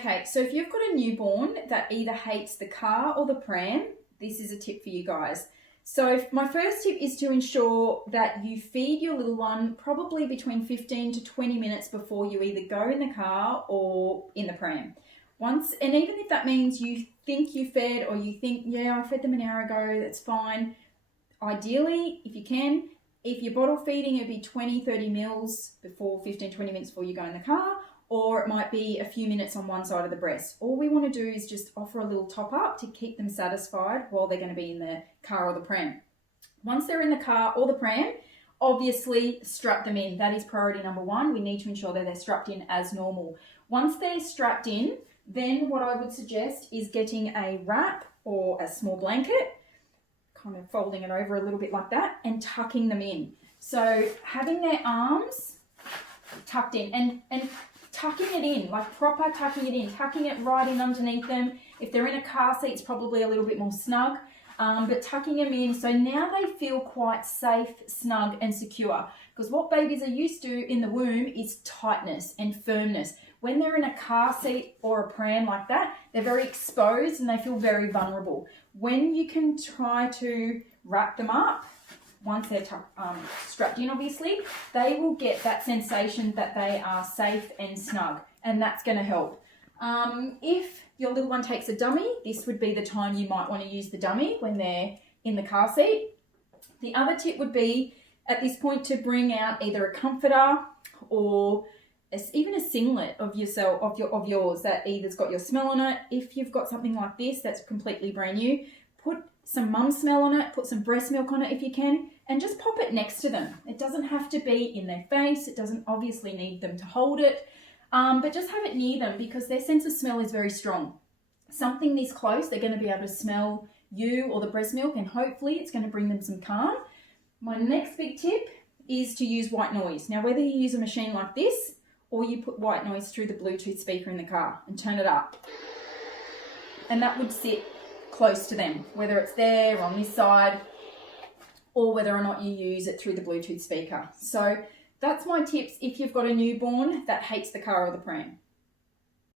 Okay, so if you've got a newborn that either hates the car or the pram, this is a tip for you guys. So my first tip is to ensure that you feed your little one probably between 15 to 20 minutes before you either go in the car or in the pram. And even if that means you think you fed or you think, yeah, I fed them an hour ago, that's fine. Ideally, if you can, if you're bottle feeding, it'd be 20, 30 mils before 15, 20 minutes before you go in the car, or it might be a few minutes on one side of the breast. All we want to do is just offer a little top up to keep them satisfied while they're going to be in the car or the pram. Once they're in the car or the pram, obviously strap them in. That is priority number one. We need to ensure that they're strapped in as normal. Once they're strapped in, then what I would suggest is getting a wrap or a small blanket, kind of folding it over a little bit like that, and tucking them in. So having their arms tucked in and tucking it in, like proper tucking it in, tucking it right in underneath them. If they're in a car seat, it's probably a little bit more snug, but tucking them in so now they feel quite safe, snug and secure. Because what babies are used to in the womb is tightness and firmness. When they're in a car seat or a pram like that, they're very exposed and they feel very vulnerable. When you can try to wrap them up, once they're strapped in, obviously, they will get that sensation that they are safe and snug, and that's going to help. If your little one takes a dummy, this would be the time you might want to use the dummy when they're in the car seat. The other tip would be at this point to bring out either a comforter or even a singlet of yours that either's got your smell on it. If you've got something like this that's completely brand new, put some mum smell on it, put some breast milk on it if you can, and just pop it next to them. It doesn't have to be in their face. It doesn't obviously need them to hold it, but just have it near them because their sense of smell is very strong. Something this close, they're going to be able to smell you or the breast milk, and hopefully it's going to bring them some calm. My next big tip is to use white noise. Now, whether you use a machine like this or you put white noise through the Bluetooth speaker in the car and turn it up, and that would sit close to them, whether it's there on this side or whether or not you use it through the Bluetooth speaker. So that's my tips if you've got a newborn that hates the car or the pram.